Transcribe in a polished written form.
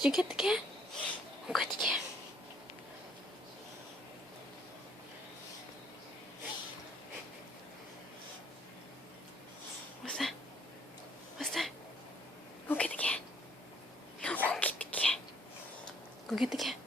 Did you get the cat? Oh, got the cat. What's that? What's that? Go get the cat. No, go get the cat. Go get the cat.